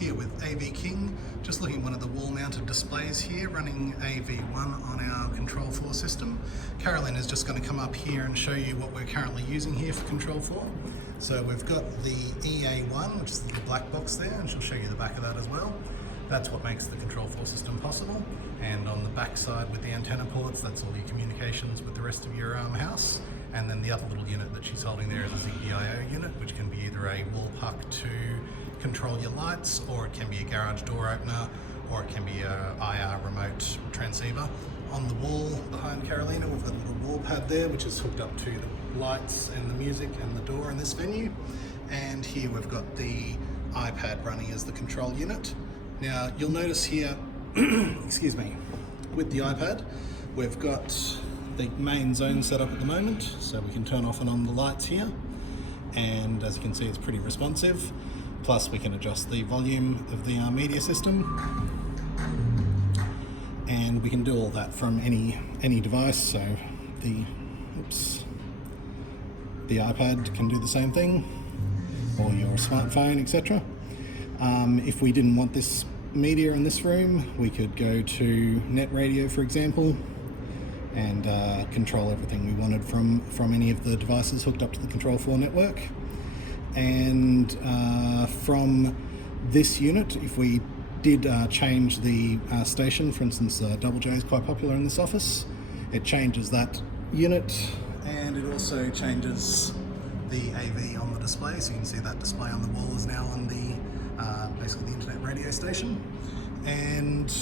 Here with AV King, just looking at one of the wall-mounted displays here, running AV1 on our Control4 system. Carolyn is just going to come up here and show you what we're currently using here for Control4. So we've got the EA1, which is the black box there, and she'll show you the back of that as well. That's what makes the Control4 system possible. And on the back side with the antenna ports, that's all your communications with the rest of your house. And then the other little unit that she's holding there is a Zigbee I/O unit, which can be either a wall puck to control your lights, or it can be a garage door opener, or it can be a IR remote transceiver. On the wall behind Carolina, we've got a little wall pad there, which is hooked up to the lights and the music and the door in this venue. And here we've got the iPad running as the control unit. Now you'll notice here, excuse me, with the iPad, we've got the main zone set up at the moment, so we can turn off and on the lights here. And as you can see, it's pretty responsive. Plus we can adjust the volume of the media system. And we can do all that from any device, so the iPad can do the same thing, or your smartphone, etc. If we didn't want this media in this room, we could go to net radio, for example, and control everything we wanted from any of the devices hooked up to the Control4 network. And from this unit, if we did change the station, for instance, Double J is quite popular in this office, it changes that unit, and it also changes the AV on the display, so you can see that display on the wall is now on the basically the internet radio station. And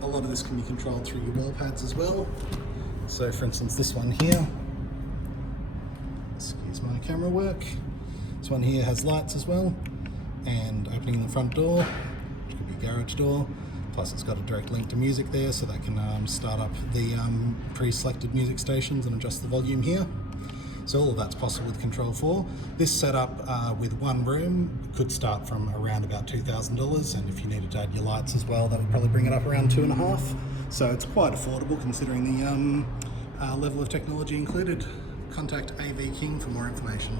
a lot of this can be controlled through your wall pads as well. So for instance, this one here, excuse my camera work, this one here has lights as well, and opening the front door, which could be a garage door, plus it's got a direct link to music there, so that can start up the pre-selected music stations and adjust the volume here. So all of that's possible with Control4. This setup with one room could start from around about $2,000, and if you needed to add your lights as well, that would probably bring it up around $2,500. So it's quite affordable considering the level of technology included. Contact AV King for more information.